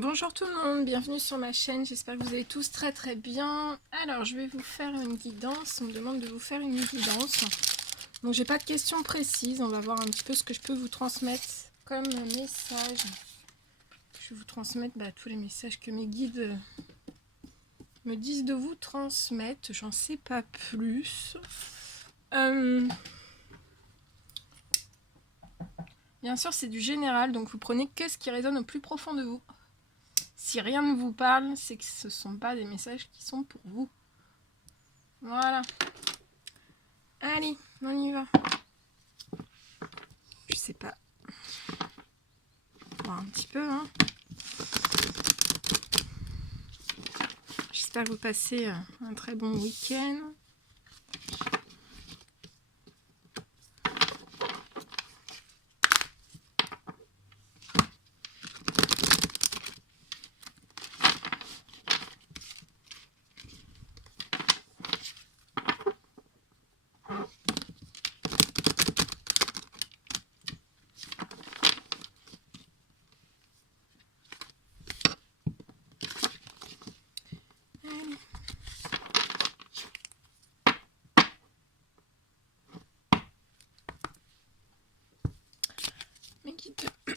Bonjour tout le monde, bienvenue sur ma chaîne, j'espère que vous allez tous très bien. Alors je vais vous faire une guidance, on me demande de vous faire une guidance. Donc j'ai pas de questions précises, on va voir un petit peu ce que je peux vous transmettre comme message. Je vais vous transmettre tous les messages que mes guides me disent de vous transmettre, j'en sais pas plus. Bien sûr c'est du général, donc vous prenez que ce qui résonne au plus profond de vous. Si rien ne vous parle, c'est que ce ne sont pas des messages qui sont pour vous. Voilà. Allez, on y va. Je sais pas. Voir un petit peu. J'espère que vous passez un très bon week-end.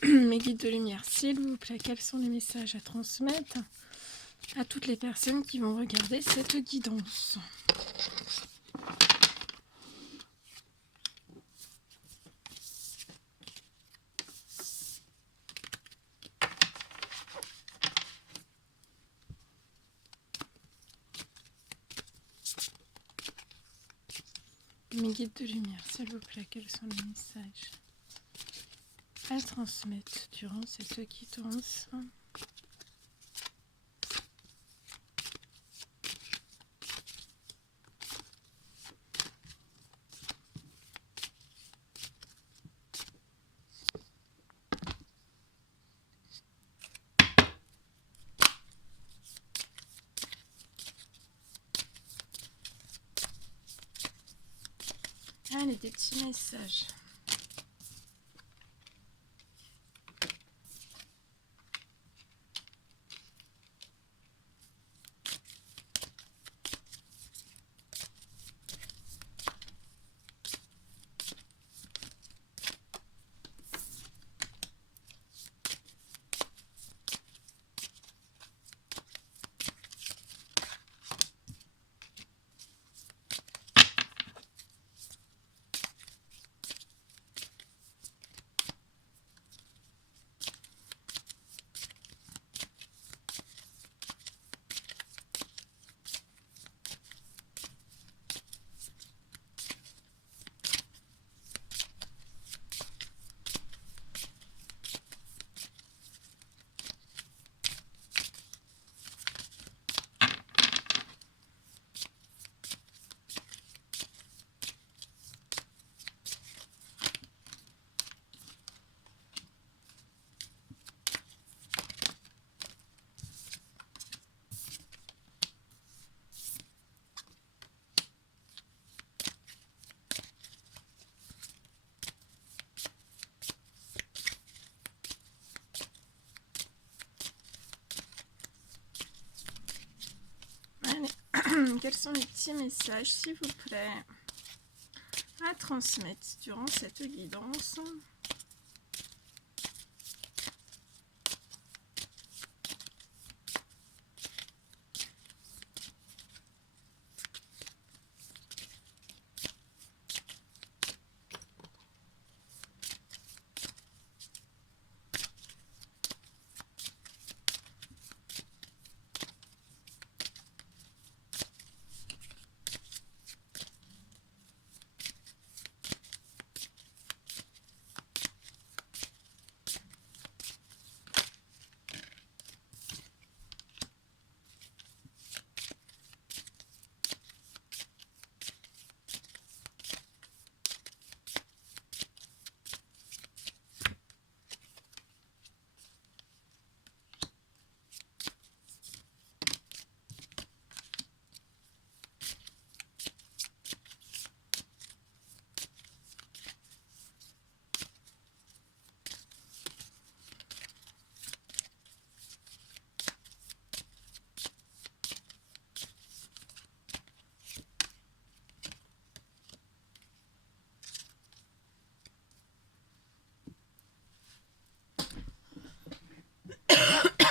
Mes guides de lumière, s'il vous plaît, quels sont les messages à transmettre à toutes les personnes qui vont regarder cette guidance? Mes guides de lumière, s'il vous plaît, quels sont les messages à transmettre durant cette guidance? Allez, des petits messages. Allez, quels sont les petits messages, s'il vous plaît, à transmettre durant cette guidance?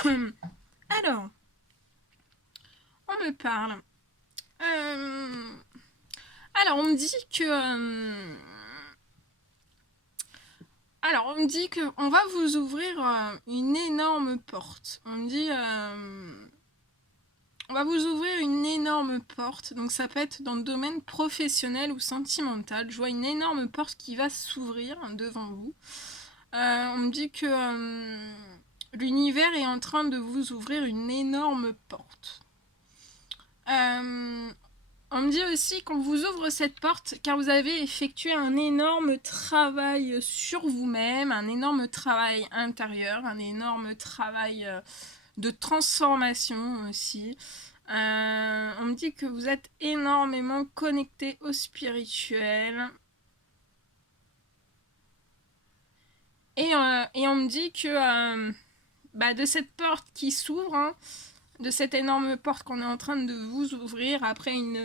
Alors, on me parle. Alors, on me dit que... alors, on me dit qu'on va vous ouvrir une énorme porte. On me dit... on va vous ouvrir une énorme porte. Donc, ça peut être dans le domaine professionnel ou sentimental. Je vois une énorme porte qui va s'ouvrir devant vous. On me dit que l'univers est en train de vous ouvrir une énorme porte. On me dit aussi qu'on vous ouvre cette porte car vous avez effectué un énorme travail sur vous-même, un énorme travail intérieur, un énorme travail de transformation aussi. On me dit que vous êtes énormément connecté au spirituel. Et on me dit que de cette porte qui s'ouvre, hein, de cette énorme porte qu'on est en train de vous ouvrir après une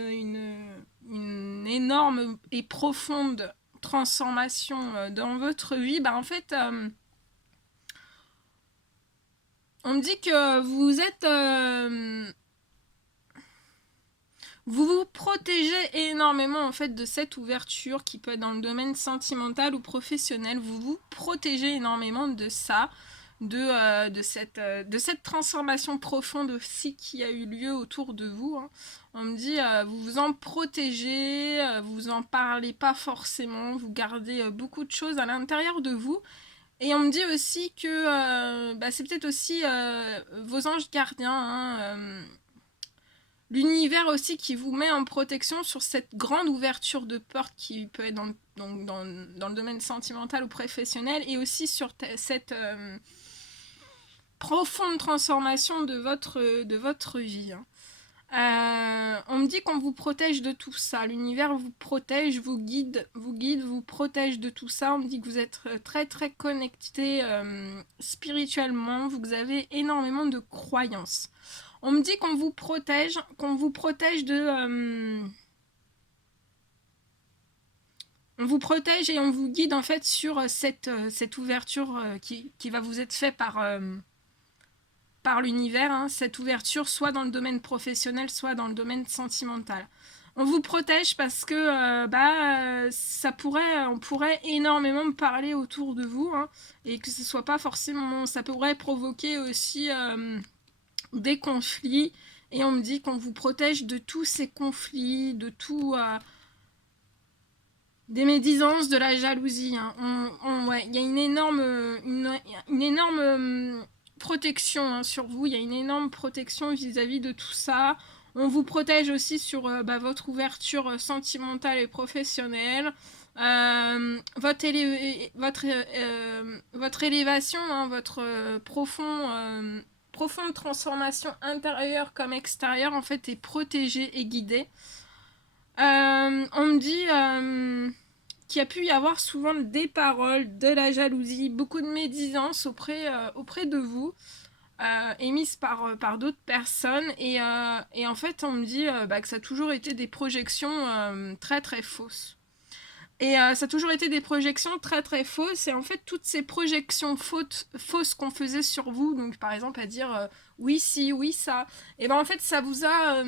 énorme et profonde transformation dans votre vie, en fait, on me dit que vous êtes... vous vous protégez énormément en fait de cette ouverture qui peut être dans le domaine sentimental ou professionnel. Vous vous protégez énormément de ça, de cette transformation profonde aussi qui a eu lieu autour de vous. Hein. On me dit, vous vous en protégez, vous en parlez pas forcément, vous gardez beaucoup de choses à l'intérieur de vous. Et on me dit aussi que c'est peut-être aussi vos anges gardiens, hein, l'univers aussi qui vous met en protection sur cette grande ouverture de porte qui peut être dans le domaine sentimental ou professionnel et aussi sur cette profonde transformation de votre vie. Hein. On me dit qu'on vous protège de tout ça. L'univers vous protège, vous guide, vous protège de tout ça. On me dit que vous êtes très très connecté spirituellement, vous avez énormément de croyances. On me dit qu'on vous protège de... on vous protège et on vous guide en fait sur cette ouverture qui va vous être faite par l'univers, hein, cette ouverture soit dans le domaine professionnel, soit dans le domaine sentimental. On vous protège parce que on pourrait énormément parler autour de vous, hein, et que ce soit pas forcément... ça pourrait provoquer aussi... des conflits, et on me dit qu'on vous protège de tous ces conflits, de tout des médisances, de la jalousie. Hein. Ouais, il y a une énorme protection hein, sur vous, il y a une énorme protection vis-à-vis de tout ça. On vous protège aussi sur votre ouverture sentimentale et professionnelle, votre élévation, hein, votre profonde transformation intérieure comme extérieure en fait est protégée et guidée. On me dit qu'il y a pu y avoir souvent des paroles, de la jalousie, beaucoup de médisance auprès de vous, émises par d'autres personnes et en fait on me dit que ça a toujours été des projections très très fausses. Et ça a toujours été des projections très très fausses. Et en fait, toutes ces projections fausses qu'on faisait sur vous, donc par exemple à dire oui, si, oui, ça, et en fait, ça vous a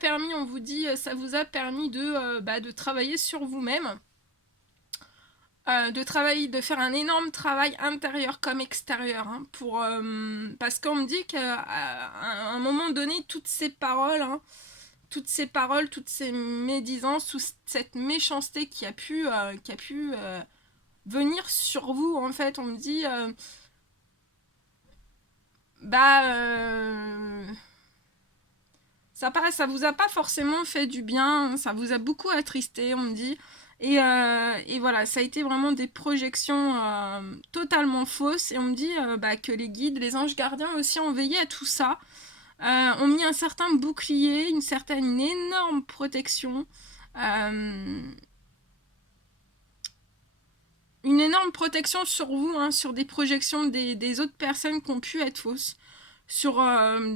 permis, on vous dit, ça vous a permis de travailler sur vous-même, de faire un énorme travail intérieur comme extérieur, hein, parce qu'on me dit qu'à un moment donné, toutes ces paroles, toutes ces médisances, toute cette méchanceté qui a pu venir sur vous, en fait, on me dit ça vous a pas forcément fait du bien, ça vous a beaucoup attristé, on me dit, et voilà, ça a été vraiment des projections totalement fausses, et on me dit que les guides, les anges gardiens aussi ont veillé à tout ça, ont mis un certain bouclier, une énorme protection, une énorme protection sur vous, hein, sur des projections des autres personnes qui ont pu être fausses, sur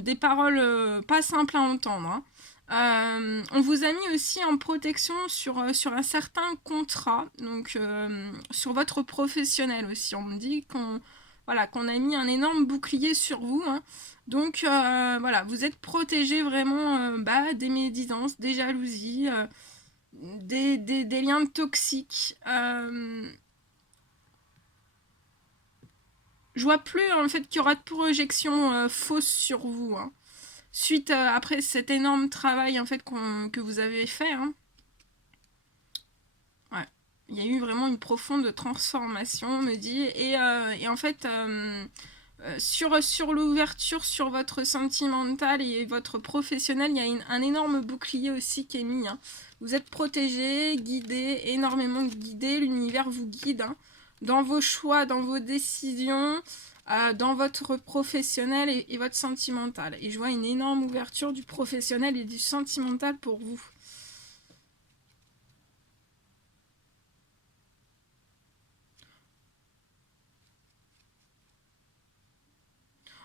des paroles pas simples à entendre. Hein. On vous a mis aussi en protection sur un certain contrat, donc sur votre professionnel aussi. On me dit voilà, qu'on a mis un énorme bouclier sur vous, hein. Donc voilà, vous êtes protégé vraiment des médisances, des jalousies, des liens toxiques. Je vois plus en fait qu'il y aura de projection fausse sur vous, hein. Suite après cet énorme travail en fait que vous avez fait, hein. Ouais. Il y a eu vraiment une profonde transformation, on me dit. Et en fait, sur l'ouverture, sur votre sentimental et votre professionnel, il y a un énorme bouclier aussi qui est mis, hein. Vous êtes protégé, guidé, énormément guidé. L'univers vous guide, hein, dans vos choix, dans vos décisions, dans votre professionnel et votre sentimental. Et je vois une énorme ouverture du professionnel et du sentimental pour vous.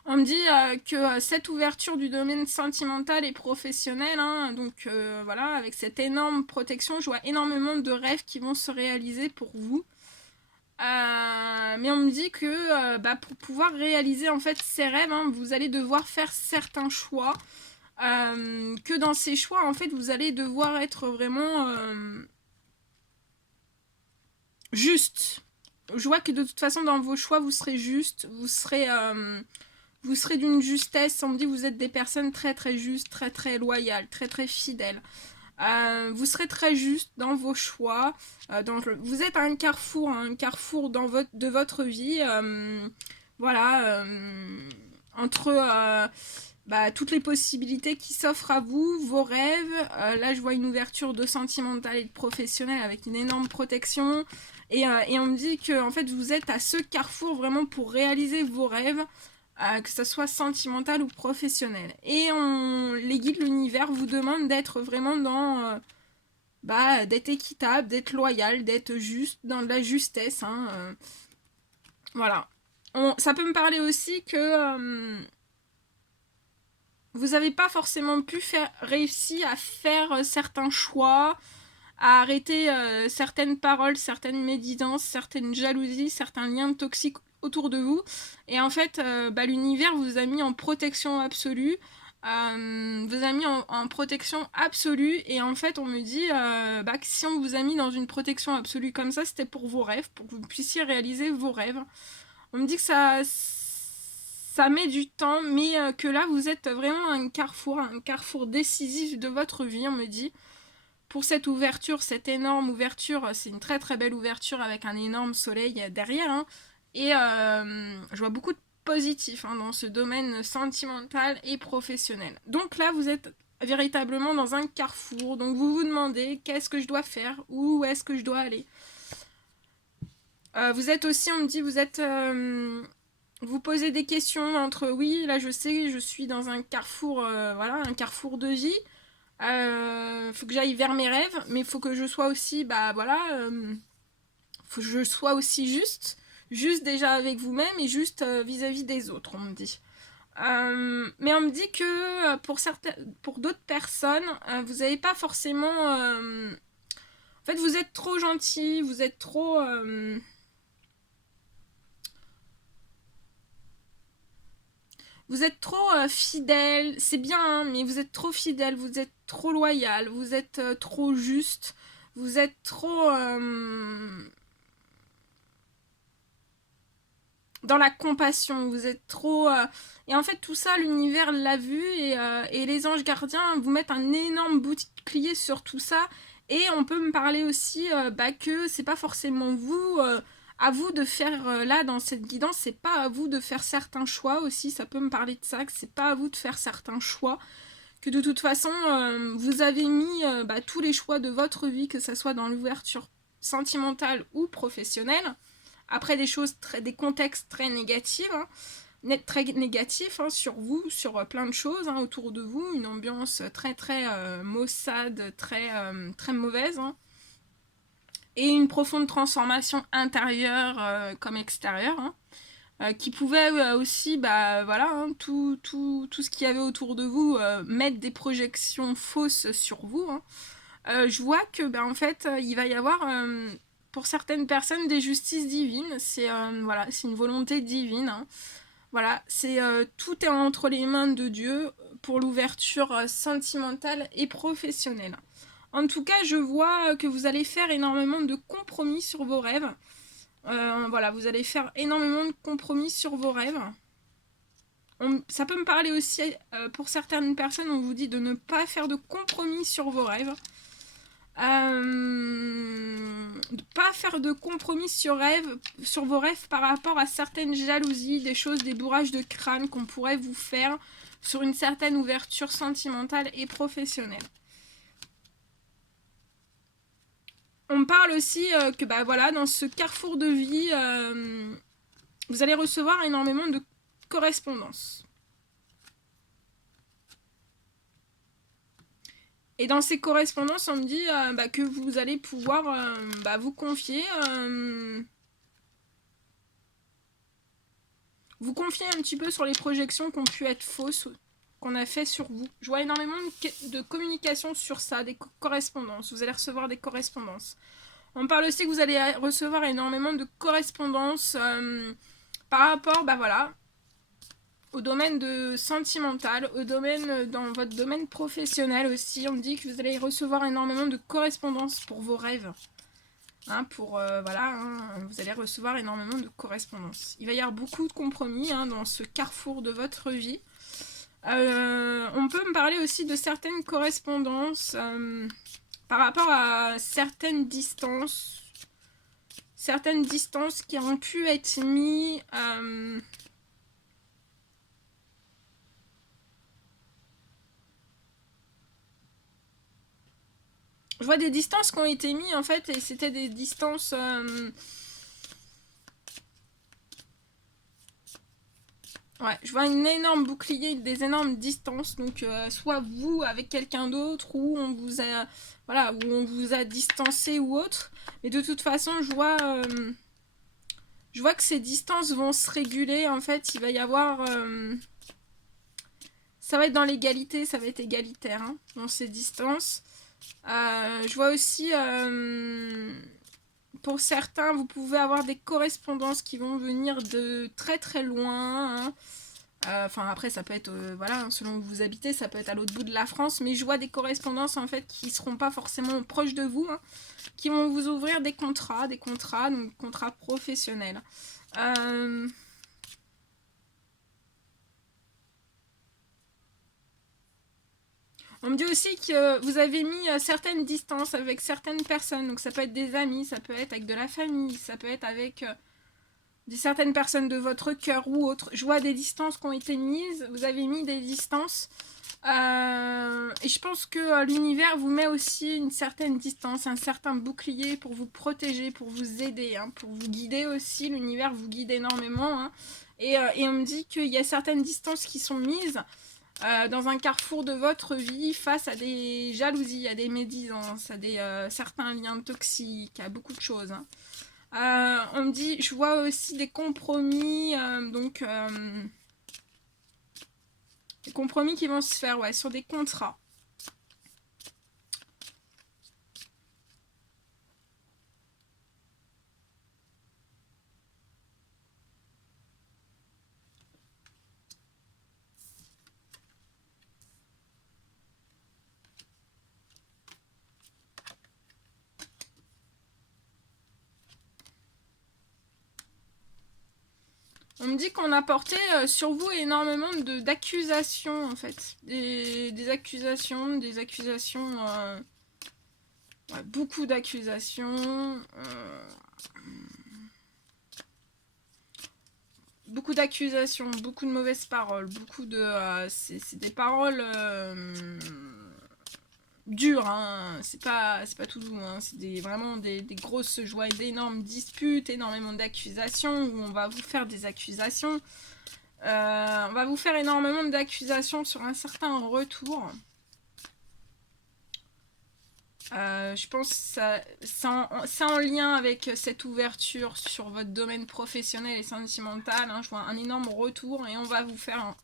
On me dit que cette ouverture du domaine sentimental et professionnel, hein, donc voilà, avec cette énorme protection, je vois énormément de rêves qui vont se réaliser pour vous. Mais on me dit que pour pouvoir réaliser en fait ces rêves, hein, vous allez devoir faire certains choix. Que dans ces choix, en fait, vous allez devoir être vraiment juste. Je vois que de toute façon, dans vos choix, vous serez juste, vous serez d'une justesse. On me dit que vous êtes des personnes très très justes, très très loyales, très très fidèles. Vous serez très juste dans vos choix. Vous êtes à un carrefour de votre vie. Voilà, entre toutes les possibilités qui s'offrent à vous, vos rêves. Là, je vois une ouverture de sentimental et de professionnel avec une énorme protection. Et on me dit que en fait, vous êtes à ce carrefour vraiment pour réaliser vos rêves. Que ce soit sentimental ou professionnel. Et les guides, l'univers vous demande d'être vraiment dans... d'être équitable, d'être loyal, d'être juste, dans de la justesse, hein, voilà. Ça peut me parler aussi que vous n'avez pas forcément réussi à faire certains choix, à arrêter certaines paroles, certaines médisances, certaines jalousies, certains liens toxiques autour de vous. Et en fait, l'univers vous a mis en protection absolue. Vous a mis en protection absolue. Et en fait, on me dit que si on vous a mis dans une protection absolue comme ça, c'était pour vos rêves, pour que vous puissiez réaliser vos rêves. On me dit que ça met du temps, mais que là, vous êtes vraiment à un carrefour décisif de votre vie, on me dit. Pour cette ouverture, cette énorme ouverture, c'est une très très belle ouverture avec un énorme soleil derrière, hein. Et je vois beaucoup de positif, hein, dans ce domaine sentimental et professionnel. Donc là, vous êtes véritablement dans un carrefour. Donc vous vous demandez qu'est-ce que je dois faire, où est-ce que je dois aller. Vous êtes aussi, on me dit, vous posez des questions entre oui, là je sais, je suis dans un carrefour, voilà, un carrefour de vie. Faut que j'aille vers mes rêves, mais faut que je sois aussi, faut que je sois aussi juste déjà avec vous-même et juste vis-à-vis des autres, on me dit. Mais on me dit que pour d'autres personnes, vous n'avez pas forcément... En fait, vous êtes trop gentil, vous êtes trop... Vous êtes trop fidèle, c'est bien, hein, mais vous êtes trop fidèle, vous êtes trop loyal, vous êtes trop juste, vous êtes trop dans la compassion, vous êtes trop... Et en fait, tout ça, l'univers l'a vu et les anges gardiens vous mettent un énorme bouclier sur tout ça. Et on peut me parler aussi que c'est pas forcément vous... à vous de faire, là, dans cette guidance, c'est pas à vous de faire certains choix aussi, ça peut me parler de ça, que c'est pas à vous de faire certains choix, que de toute façon, vous avez mis tous les choix de votre vie, que ce soit dans l'ouverture sentimentale ou professionnelle, après des contextes très négatifs, hein, très négatifs, hein, sur vous, sur plein de choses, hein, autour de vous, une ambiance très très maussade, très mauvaise, hein. Et une profonde transformation intérieure comme extérieure, hein, qui pouvait aussi, hein, tout ce qu'il y avait autour de vous, mettre des projections fausses sur vous, hein. Je vois que, en fait, il va y avoir pour certaines personnes des justices divines. C'est voilà, c'est une volonté divine. Hein. Voilà, c'est tout est entre les mains de Dieu pour l'ouverture sentimentale et professionnelle. En tout cas, je vois que vous allez faire énormément de compromis sur vos rêves. Voilà, vous allez faire énormément de compromis sur vos rêves. Ça peut me parler aussi, pour certaines personnes, on vous dit de ne pas faire de compromis sur vos rêves. De pas faire de compromis sur vos rêves par rapport à certaines jalousies, des choses, des bourrages de crâne qu'on pourrait vous faire sur une certaine ouverture sentimentale et professionnelle. On me parle aussi que bah voilà, dans ce carrefour de vie, vous allez recevoir énormément de correspondances. Et dans ces correspondances, on me dit que vous allez pouvoir vous confier un petit peu sur les projections qui ont pu être fausses, qu'on a fait sur vous. Je vois énormément de communication sur ça, des correspondances. Vous allez recevoir des correspondances. On parle aussi que vous allez recevoir énormément de correspondances par rapport, au domaine sentimental, dans votre domaine professionnel aussi. On me dit que vous allez recevoir énormément de correspondances pour vos rêves. Hein, vous allez recevoir énormément de correspondances. Il va y avoir beaucoup de compromis dans ce carrefour de votre vie. On peut me parler aussi de certaines correspondances par rapport à certaines distances qui ont pu être mises je vois des distances qui ont été mises en fait, et c'était des distances ouais, je vois une énorme bouclier, des énormes distances, donc soit vous avec quelqu'un d'autre, ou on vous a distancé ou autre, mais de toute façon je vois que ces distances vont se réguler. En fait, il va y avoir ça va être dans l'égalité, ça va être égalitaire dans ces distances. Je vois aussi pour certains, vous pouvez avoir des correspondances qui vont venir de très très loin. Après, ça peut être, selon où vous habitez, ça peut être à l'autre bout de la France, mais je vois des correspondances en fait qui ne seront pas forcément proches de vous, qui vont vous ouvrir des contrats, donc contrats professionnels. On me dit aussi que vous avez mis certaines distances avec certaines personnes, donc ça peut être des amis, ça peut être avec de la famille, ça peut être avec certaines personnes de votre cœur ou autre. Je vois des distances qui ont été mises, vous avez mis des distances, et je pense que l'univers vous met aussi une certaine distance, un certain bouclier pour vous protéger, pour vous aider, pour vous guider aussi. L'univers vous guide énormément, et on me dit qu'il y a certaines distances qui sont mises dans un carrefour de votre vie face à des jalousies, à des médisances, à certains liens toxiques, à beaucoup de choses. On me dit, je vois aussi des compromis, des compromis qui vont se faire sur des contrats. On me dit qu'on a porté sur vous énormément d'accusations, en fait. Des accusations, beaucoup d'accusations. Beaucoup d'accusations, beaucoup de mauvaises paroles, c'est des paroles dures, c'est pas tout doux, c'est vraiment des grosses joies, d'énormes disputes, énormément d'accusations, où on va vous faire des accusations, on va vous faire énormément d'accusations sur un certain retour. Je pense que c'est en lien avec cette ouverture sur votre domaine professionnel et sentimental. Je vois un énorme retour et on va vous faire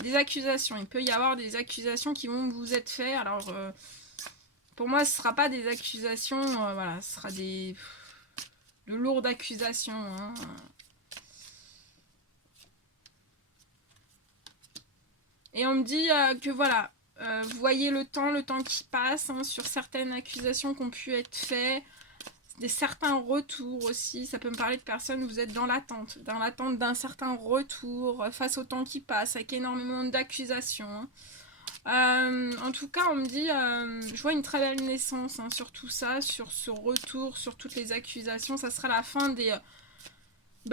des accusations. Il peut y avoir des accusations qui vont vous être faites. Alors, pour moi, ce ne sera pas des accusations, ce sera des... lourdes accusations. Hein. Et on me dit que voilà, vous voyez le temps qui passe hein, sur certaines accusations qui ont pu être faites, certains retours aussi. Ça peut me parler de personnes, vous êtes dans l'attente d'un certain retour face au temps qui passe, avec énormément d'accusations. Hein. En tout cas, on me dit, je vois une très belle naissance hein, sur tout ça, sur ce retour, sur toutes les accusations. Ça sera la fin des,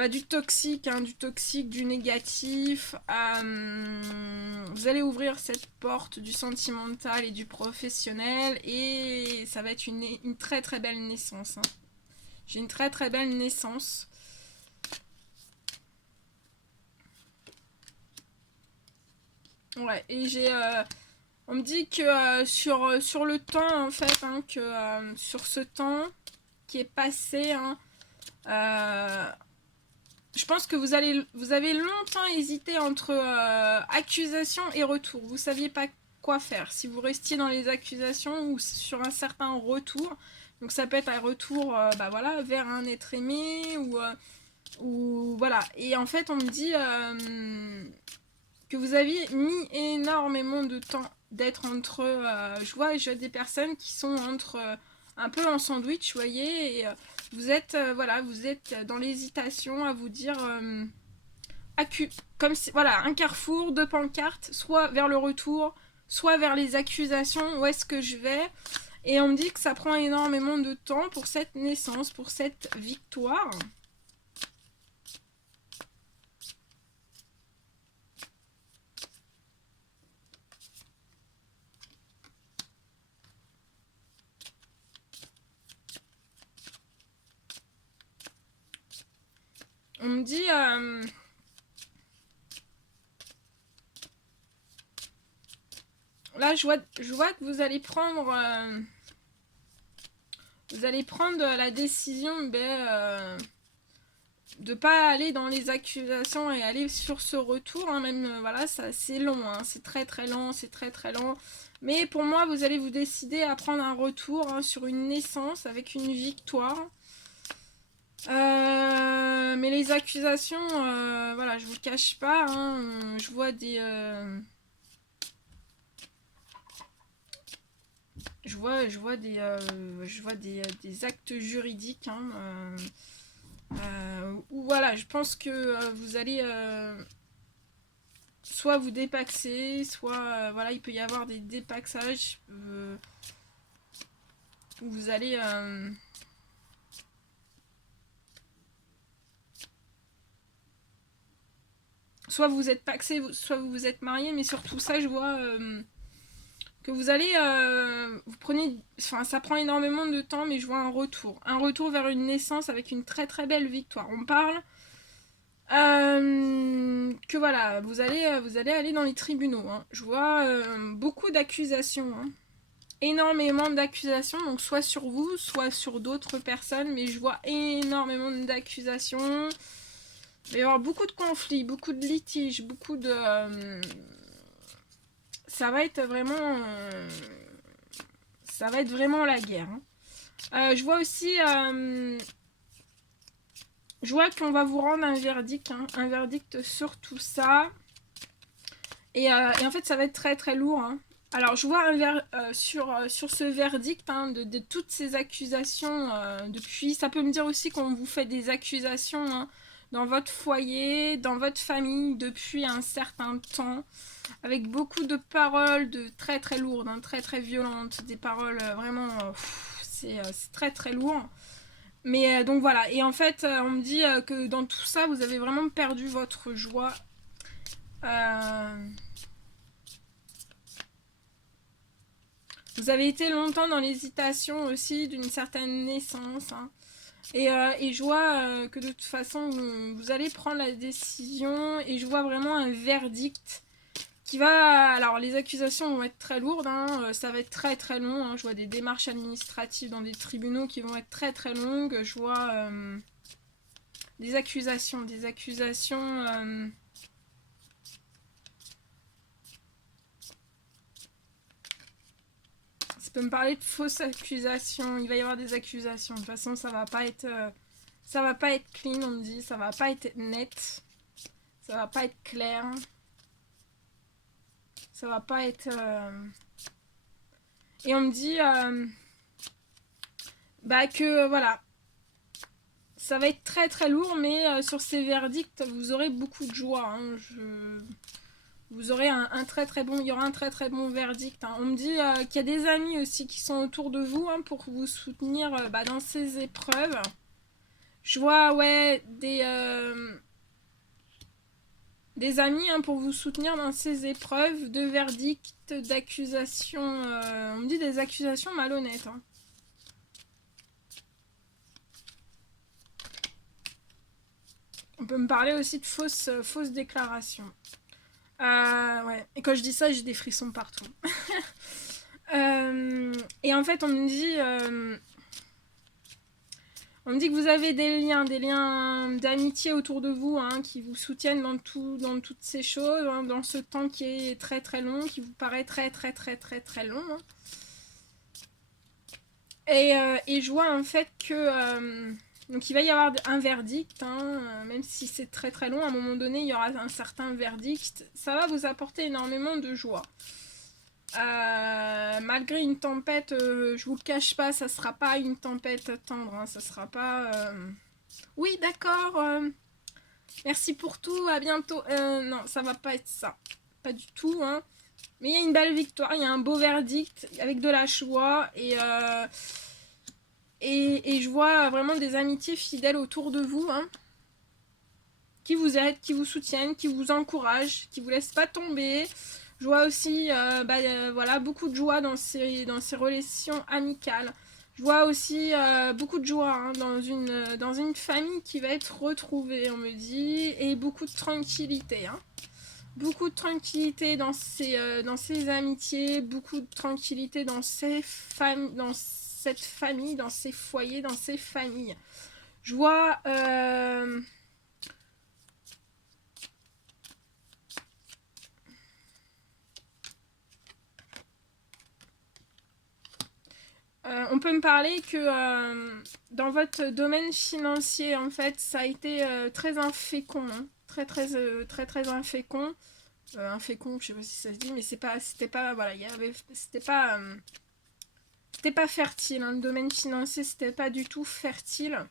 du toxique, hein, du négatif. Vous allez ouvrir cette porte du sentimental et du professionnel et ça va être une très très belle naissance. Hein. J'ai une très très belle naissance. Ouais, et j'ai... on me dit que sur le temps, en fait, hein, que sur ce temps qui est passé, hein, je pense que vous avez longtemps hésité entre accusation et retour. Vous ne saviez pas quoi faire. Si vous restiez dans les accusations ou sur un certain retour. Donc ça peut être un retour voilà, vers un être aimé ou voilà. Et en fait, on me dit que vous aviez mis énormément de temps d'être entre... je vois des personnes qui sont entre... un peu en sandwich, vous voyez, et vous êtes dans l'hésitation à vous dire comme si, voilà, un carrefour, deux pancartes, soit vers le retour, soit vers les accusations, où est-ce que je vais? Et on me dit que ça prend énormément de temps pour cette naissance, pour cette victoire. On me dit... là, je vois que vous allez prendre la décision de pas aller dans les accusations et aller sur ce retour. Hein, même, voilà, c'est long. Hein, c'est très très lent, c'est très très lent. Mais pour moi, vous allez vous décider à prendre un retour hein, sur une naissance avec une victoire. Mais les accusations, voilà, je vous le cache pas. Hein, je vois des... je vois des actes juridiques hein, où voilà, je pense que vous allez soit vous dépaxer, soit voilà, il peut y avoir des dépaxages où vous allez soit vous êtes paxé, soit vous vous êtes marié, mais surtout ça, je vois que vous allez, vous prenez, enfin ça prend énormément de temps, mais je vois un retour vers une naissance avec une très très belle victoire. On parle que voilà, vous allez aller dans les tribunaux. Hein. Je vois beaucoup d'accusations, hein. Énormément d'accusations, donc soit sur vous, soit sur d'autres personnes, mais je vois énormément d'accusations. Il va y avoir beaucoup de conflits, beaucoup de litiges, beaucoup de... ça va être vraiment la guerre. Hein. Je vois aussi je vois qu'on va vous rendre un verdict, hein, un verdict sur tout ça. Et en fait, ça va être très très lourd. Hein. Alors, je vois sur ce verdict hein, de toutes ces accusations depuis. Ça peut me dire aussi qu'on vous fait des accusations hein, dans votre foyer, dans votre famille depuis un certain temps, avec beaucoup de paroles très très lourdes, hein, très très violentes, des paroles vraiment. C'est très très lourd. Mais donc voilà, et en fait, on me dit que dans tout ça, vous avez vraiment perdu votre joie. Vous avez été longtemps dans l'hésitation aussi d'une certaine naissance. Hein. Et je vois que de toute façon, vous allez prendre la décision et je vois vraiment un verdict qui va... Alors, les accusations vont être très lourdes, hein, ça va être très très long. Hein, je vois des démarches administratives dans des tribunaux qui vont être très très longues. Je vois des accusations. Ça peut me parler de fausses accusations. Il va y avoir des accusations. De toute façon, ça va pas être Ça va pas être clean, on me dit. Ça va pas être net. Ça va pas être clair. Ça va pas être... Et on me dit bah que voilà. Ça va être très très lourd, mais sur ces verdicts, vous aurez beaucoup de joie. Hein. Vous aurez un très très bon... Il y aura un très très bon verdict. Hein. On me dit qu'il y a des amis aussi qui sont autour de vous hein, pour vous soutenir dans ces épreuves. Je vois, ouais, des amis hein, pour vous soutenir dans ces épreuves de verdicts, d'accusations. On me dit des accusations malhonnêtes. Hein. On peut me parler aussi de fausses déclarations. Ouais. Et quand je dis ça, j'ai des frissons partout. Et en fait, on me dit que vous avez des liens d'amitié autour de vous, hein, qui vous soutiennent dans toutes ces choses, hein, dans ce temps qui est très très long, qui vous paraît très très très très très long. Hein. Et je vois en fait que donc il va y avoir un verdict, hein, même si c'est très très long, à un moment donné il y aura un certain verdict. Ça va vous apporter énormément de joie. Malgré une tempête, je vous le cache pas, ça sera pas une tempête tendre, hein, ça sera pas... Oui, d'accord, merci pour tout, à bientôt. Non, ça va pas être ça, pas du tout, hein. Mais il y a une belle victoire, il y a un beau verdict avec de la joie et je vois vraiment des amitiés fidèles autour de vous, hein, qui vous aident, qui vous soutiennent, qui vous encouragent, qui vous laissent pas tomber. Je vois aussi voilà, beaucoup de joie dans ces relations amicales. Je vois aussi beaucoup de joie hein, dans une famille qui va être retrouvée, on me dit, et beaucoup de tranquillité. Hein. Beaucoup de tranquillité dans ces amitiés, beaucoup de tranquillité dans cette famille, dans ces foyers, dans ces familles. Je vois... on peut me parler que dans votre domaine financier, en fait, ça a été très infécond, hein. Très, très, très, très infécond. Infécond, je sais pas si ça se dit, mais c'était pas, voilà, c'était pas fertile, hein. Le domaine financier, c'était pas du tout fertile.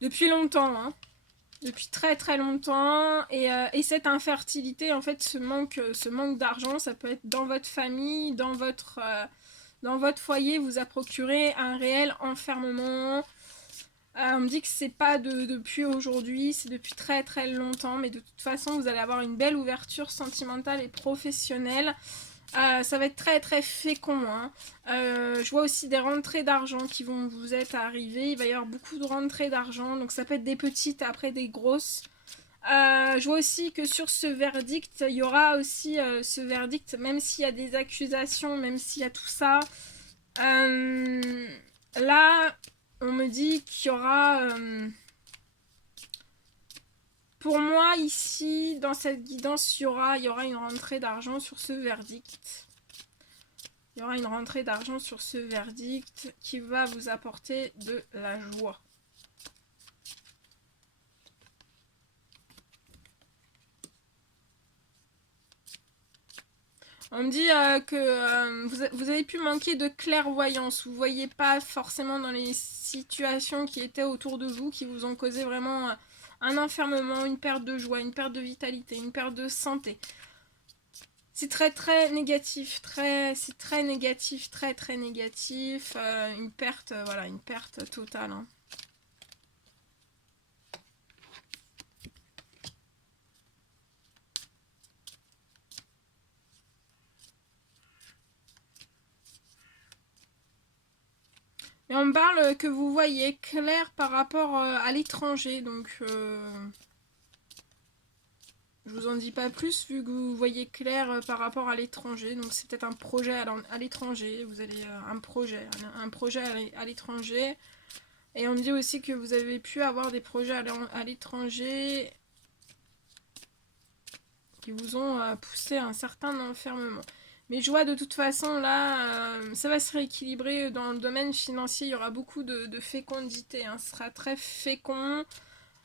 Depuis longtemps, hein. Depuis très très longtemps et cette infertilité en fait ce manque d'argent ça peut être dans votre famille dans votre foyer vous a procuré un réel enfermement. On me dit que c'est pas depuis aujourd'hui, c'est depuis très très longtemps, mais de toute façon vous allez avoir une belle ouverture sentimentale et professionnelle. Ça va être très très fécond. Hein. Je vois aussi des rentrées d'argent qui vont vous être arrivées. Il va y avoir beaucoup de rentrées d'argent. Donc ça peut être des petites après des grosses. Je vois aussi que sur ce verdict, il y aura aussi ce verdict, même s'il y a des accusations, même s'il y a tout ça. Là, on me dit qu'il y aura... pour moi, ici, dans cette guidance, il y aura une rentrée d'argent sur ce verdict. Il y aura une rentrée d'argent sur ce verdict qui va vous apporter de la joie. On me dit que vous avez pu manquer de clairvoyance. Vous ne voyez pas forcément dans les situations qui étaient autour de vous, qui vous ont causé vraiment un enfermement, une perte de joie, une perte de vitalité, une perte de santé. C'est très très négatif, c'est très négatif, très très négatif. Une perte, voilà, une perte totale. Hein. Et on me parle que vous voyez clair par rapport à l'étranger, donc je vous en dis pas plus vu que vous voyez clair par rapport à l'étranger, donc c'est peut-être un projet à l'étranger, vous allez un projet à l'étranger, et on me dit aussi que vous avez pu avoir des projets à l'étranger qui vous ont poussé à un certain enfermement. Mais je vois de toute façon là, ça va se rééquilibrer dans le domaine financier. Il y aura beaucoup de fécondité, hein. Ce sera très fécond.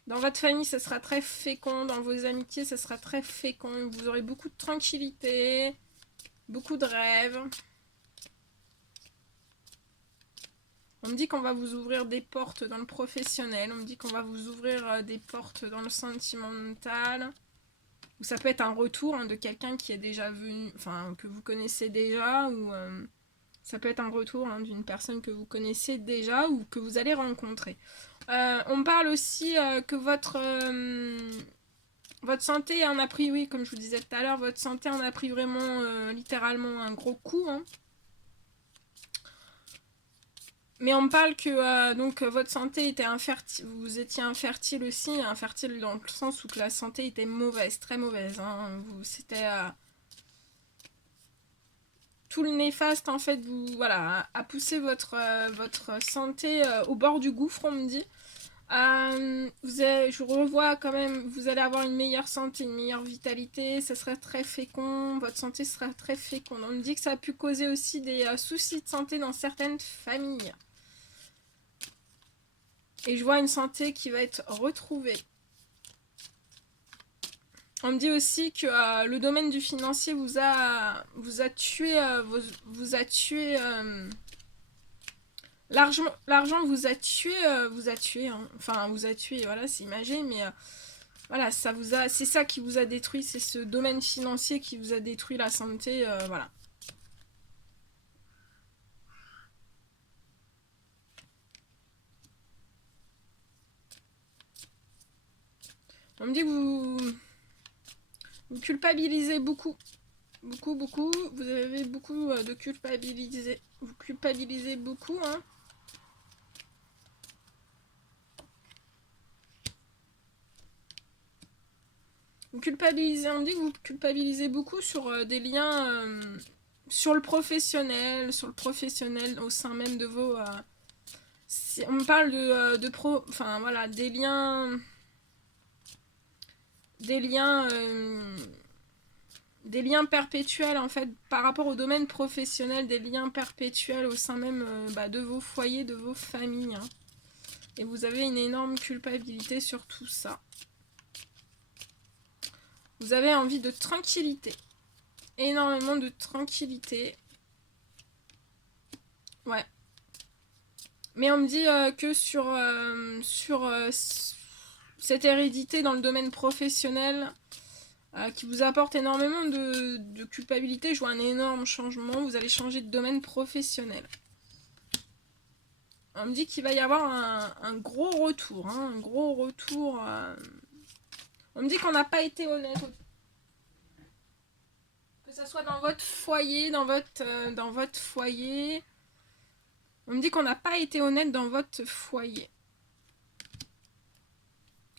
Dans votre famille, ça sera très fécond. Dans vos amitiés, ça sera très fécond. Vous aurez beaucoup de tranquillité, beaucoup de rêves. On me dit qu'on va vous ouvrir des portes dans le professionnel. On me dit qu'on va vous ouvrir des portes dans le sentimental. Ou ça peut être un retour, hein, de quelqu'un qui est déjà venu, enfin que vous connaissez déjà, ou ça peut être un retour, hein, d'une personne que vous connaissez déjà ou que vous allez rencontrer. On me parle aussi que votre santé en a pris, oui, comme je vous disais tout à l'heure, votre santé en a pris vraiment littéralement un gros coup, hein. Mais on me parle que donc votre santé était infertile, vous étiez infertile aussi, infertile dans le sens où que la santé était mauvaise, très mauvaise, hein. C'était tout le néfaste en fait, vous voilà, a poussé votre santé au bord du gouffre, on me dit. Je revois quand même, vous allez avoir une meilleure santé, une meilleure vitalité, ça sera très fécond, votre santé sera très féconde. On me dit que ça a pu causer aussi des soucis de santé dans certaines familles. Et je vois une santé qui va être retrouvée. On me dit aussi que le domaine du financier vous a tué, l'argent vous a tué, hein. Enfin vous a tué, voilà, c'est imagé, mais voilà, c'est ça qui vous a détruit, c'est ce domaine financier qui vous a détruit la santé, voilà. On me dit que vous culpabilisez beaucoup. Beaucoup. Vous avez beaucoup de culpabiliser. Vous culpabilisez beaucoup, hein. Vous culpabilisez, on dit que vous culpabilisez beaucoup sur des liens, sur le professionnel au sein même de vos... on me parle enfin voilà, des liens... Des liens perpétuels en fait par rapport au domaine professionnel, des liens perpétuels au sein même de vos foyers, de vos familles, hein. Et vous avez une énorme culpabilité sur tout ça. Vous avez envie de tranquillité, énormément de tranquillité. Ouais. Mais on me dit que sur cette hérédité dans le domaine professionnel, qui vous apporte énormément de culpabilité. Je vois un énorme changement. Vous allez changer de domaine professionnel. On me dit qu'il va y avoir un gros retour. Hein, un gros retour. On me dit qu'on n'a pas été honnête. Que ce soit dans votre foyer, dans votre foyer. On me dit qu'on n'a pas été honnête dans votre foyer.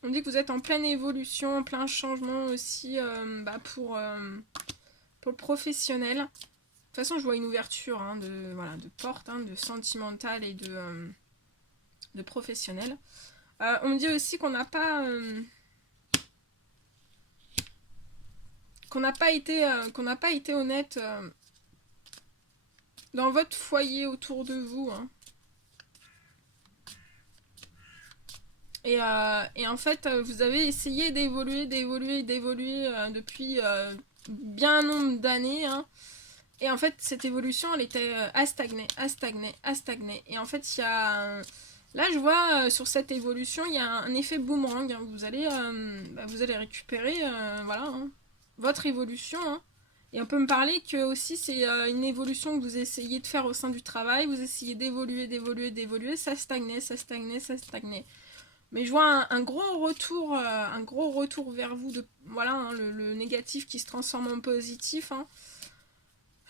On me dit que vous êtes en pleine évolution, en plein changement aussi pour le professionnel. De toute façon, je vois une ouverture, hein, de porte, hein, de sentimental et de professionnel. On me dit aussi qu'on n'a pas été honnête dans votre foyer autour de vous, hein. Et en fait, vous avez essayé d'évoluer depuis bien un nombre d'années, hein. Et en fait, cette évolution, elle était à stagner. Et en fait, il y a... Là, je vois sur cette évolution, il y a un effet boomerang, hein. Vous allez récupérer voilà, hein, votre évolution, hein. Et on peut me parler que aussi c'est une évolution que vous essayez de faire au sein du travail. Vous essayez d'évoluer. Ça stagnait. Mais je vois un gros retour vers vous. Voilà, hein, le négatif qui se transforme en positif, hein.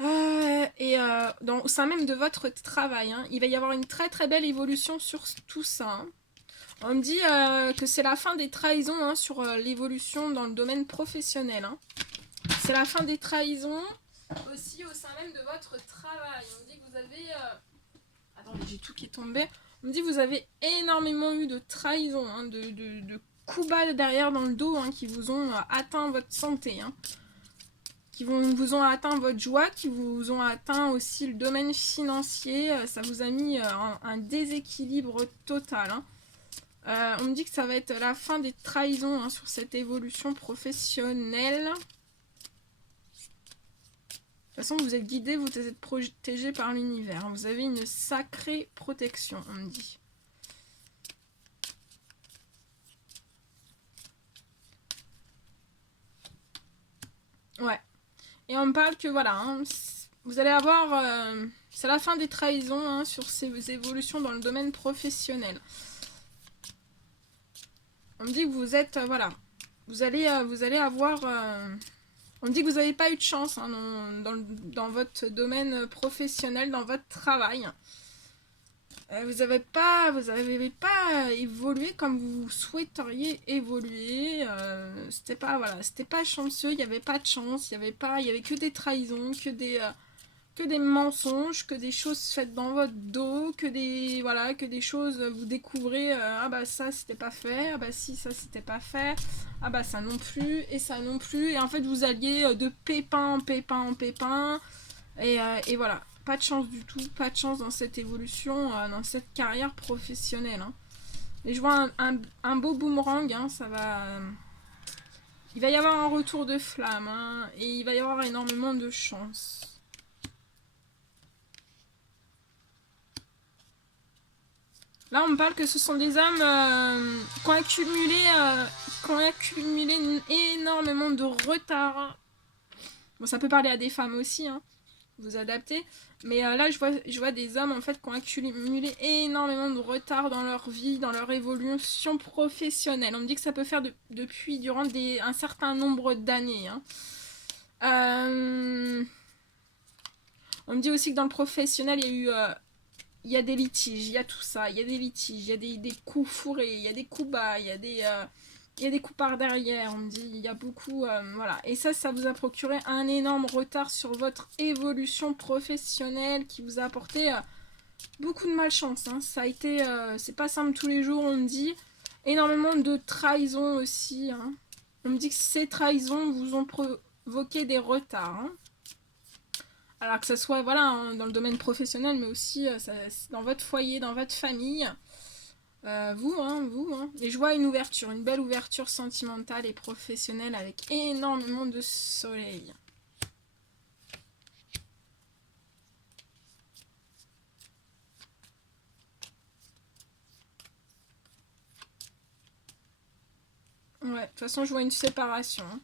Au sein même de votre travail, hein, il va y avoir une très très belle évolution sur tout ça, hein. On me dit que c'est la fin des trahisons, hein, sur l'évolution dans le domaine professionnel, hein. C'est la fin des trahisons aussi au sein même de votre travail. On me dit que vous avez... Attendez, j'ai tout qui est tombé. On me dit que vous avez énormément eu de trahisons, hein, de coups bas derrière dans le dos, hein, qui vous ont atteint votre santé, hein. qui vous ont atteint votre joie, qui vous ont atteint aussi le domaine financier. Ça vous a mis un déséquilibre total. Hein. On me dit que ça va être la fin des trahisons hein, sur cette évolution professionnelle. De toute façon, vous êtes guidé, vous êtes protégé par l'univers. Vous avez une sacrée protection, on me dit. Ouais. Et on me parle que voilà, hein, vous allez avoir... c'est la fin des trahisons hein, sur ces évolutions dans le domaine professionnel. On me dit que vous êtes... voilà. Vous allez avoir... on me dit que vous n'avez pas eu de chance hein, dans votre domaine professionnel, dans votre travail. Vous n'avez pas évolué comme vous souhaiteriez évoluer. C'était pas voilà, c'était pas chanceux. Il n'y avait pas de chance. Il y avait que des trahisons, que des mensonges, que des choses faites dans votre dos, que des choses vous découvrez. Ah bah ça c'était pas fait. Ah bah si ça c'était pas fait. Ah bah ça non plus et ça non plus. Et en fait vous alliez de pépin en pépin en pépin. Et voilà. Pas de chance du tout, pas de chance dans cette évolution, dans cette carrière professionnelle. Hein. Mais je vois un beau boomerang, hein, ça va... il va y avoir un retour de flamme, hein, et il va y avoir énormément de chance. Là, on me parle que ce sont des hommes qui ont accumulé énormément de retard. Bon, ça peut parler à des femmes aussi, hein. Vous adapter. Mais là, je vois des hommes en fait qui ont accumulé énormément de retard dans leur vie, dans leur évolution professionnelle. On me dit que ça peut faire durant un certain nombre d'années. Hein. On me dit aussi que dans le professionnel, il y a des litiges, il y a tout ça, il y a des litiges, il y a des coups fourrés, il y a des coups bas, il y a des coups par derrière, on me dit, il y a beaucoup, voilà. Et ça vous a procuré un énorme retard sur votre évolution professionnelle qui vous a apporté beaucoup de malchance. Hein. Ça a été, c'est pas simple tous les jours, on me dit. Énormément de trahisons aussi. Hein. On me dit que ces trahisons vous ont provoqué des retards. Hein. Alors que ce soit, voilà, hein, dans le domaine professionnel, mais aussi dans votre foyer, dans votre famille. Vous. Et je vois une belle ouverture sentimentale et professionnelle avec énormément de soleil. Ouais, de toute façon, je vois une séparation. Hein.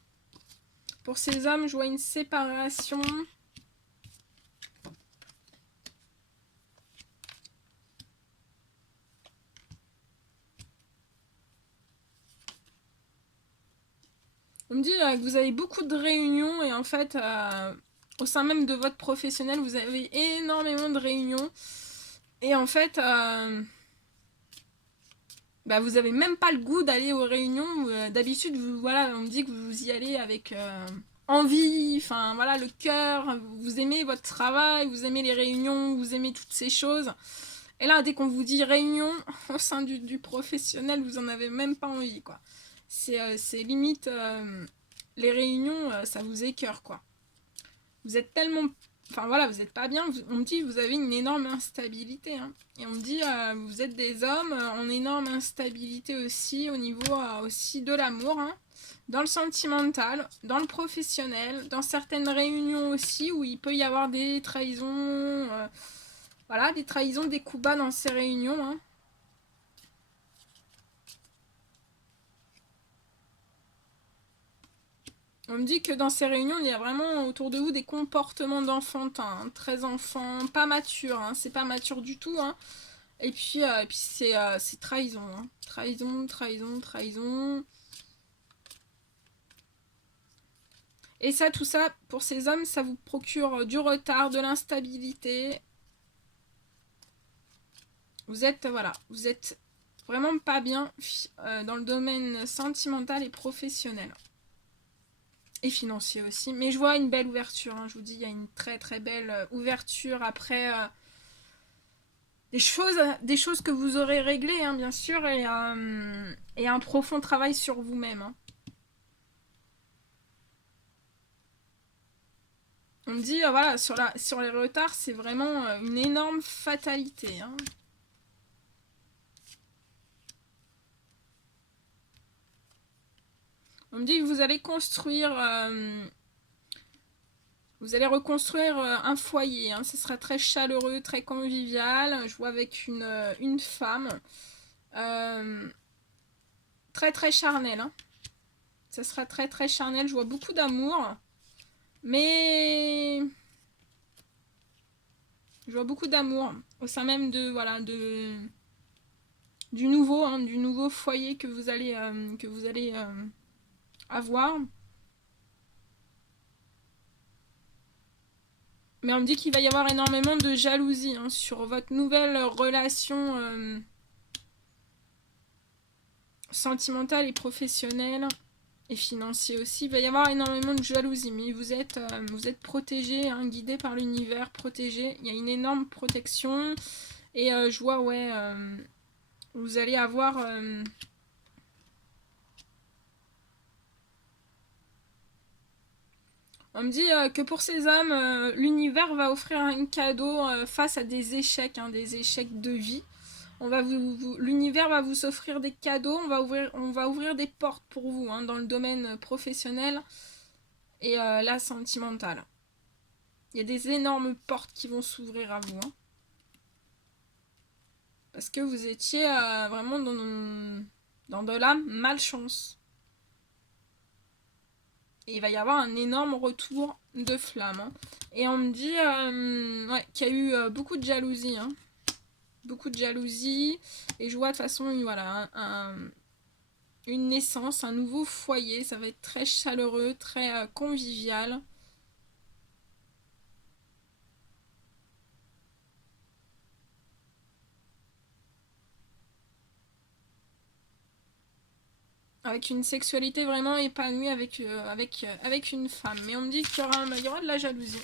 Pour ces hommes, je vois une séparation. On me dit que vous avez beaucoup de réunions et en fait, au sein même de votre professionnel, vous avez énormément de réunions. Et en fait, bah, vous avez même pas le goût d'aller aux réunions. D'habitude, voilà, on me dit que vous y allez avec envie, enfin voilà, le cœur. Vous aimez votre travail, vous aimez les réunions, vous aimez toutes ces choses. Et là, dès qu'on vous dit réunion au sein du professionnel, vous en avez même pas envie, quoi. C'est limite, les réunions, ça vous écœure, quoi. Vous êtes tellement... Enfin voilà, vous n'êtes pas bien. On me dit que vous avez une énorme instabilité. Hein. Et on me dit vous êtes des hommes en énorme instabilité aussi au niveau aussi de l'amour. Hein. Dans le sentimental, dans le professionnel, dans certaines réunions aussi où il peut y avoir des trahisons. Voilà, des trahisons, des coups bas dans ces réunions. Hein. On me dit que dans ces réunions, il y a vraiment autour de vous des comportements d'enfantins, hein, très enfants, pas matures, hein, c'est pas mature du tout. Hein. Et puis c'est trahison, hein. Trahison. Et ça, tout ça, pour ces hommes, ça vous procure du retard, de l'instabilité. Vous êtes vraiment pas bien dans le domaine sentimental et professionnel. Et financier aussi. Mais je vois une belle ouverture. Hein. Je vous dis, il y a une très très belle ouverture après des choses que vous aurez réglées, hein, bien sûr, et un profond travail sur vous-même. Hein. On me dit, voilà, sur les retards, c'est vraiment une énorme fatalité. Hein. On me dit que vous allez construire... vous allez reconstruire un foyer. Hein. Ce sera très chaleureux, très convivial. Je vois avec une femme. Très très charnel. Hein. Ça sera très très charnel. Je vois beaucoup d'amour. Mais... Je vois beaucoup d'amour au sein même de... Voilà, du nouveau foyer que vous allez avoir. Mais on me dit qu'il va y avoir énormément de jalousie hein, sur votre nouvelle relation sentimentale et professionnelle et financière aussi. Il va y avoir énormément de jalousie, mais vous êtes protégé, hein, guidé par l'univers, protégé. Il y a une énorme protection et je vois, ouais, vous allez avoir... On me dit que pour ces hommes, l'univers va offrir un cadeau face à des échecs de vie. L'univers va vous offrir des cadeaux, on va ouvrir des portes pour vous hein, dans le domaine professionnel et là sentimental. Il y a des énormes portes qui vont s'ouvrir à vous. Hein, parce que vous étiez vraiment dans de la malchance. Et il va y avoir un énorme retour de flamme. Hein. Et on me dit ouais, qu'il y a eu beaucoup de jalousie. Hein. Beaucoup de jalousie. Et je vois de toute façon, voilà, une naissance, un nouveau foyer. Ça va être très chaleureux, très convivial. Avec une sexualité vraiment épanouie avec une femme. Mais on me dit qu'il y aura de la jalousie.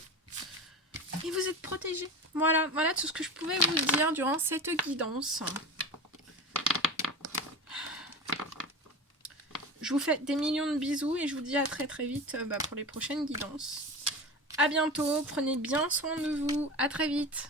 Et vous êtes protégés. Voilà tout ce que je pouvais vous dire durant cette guidance. Je vous fais des millions de bisous et je vous dis à très très vite pour les prochaines guidances. À bientôt, prenez bien soin de vous, à très vite.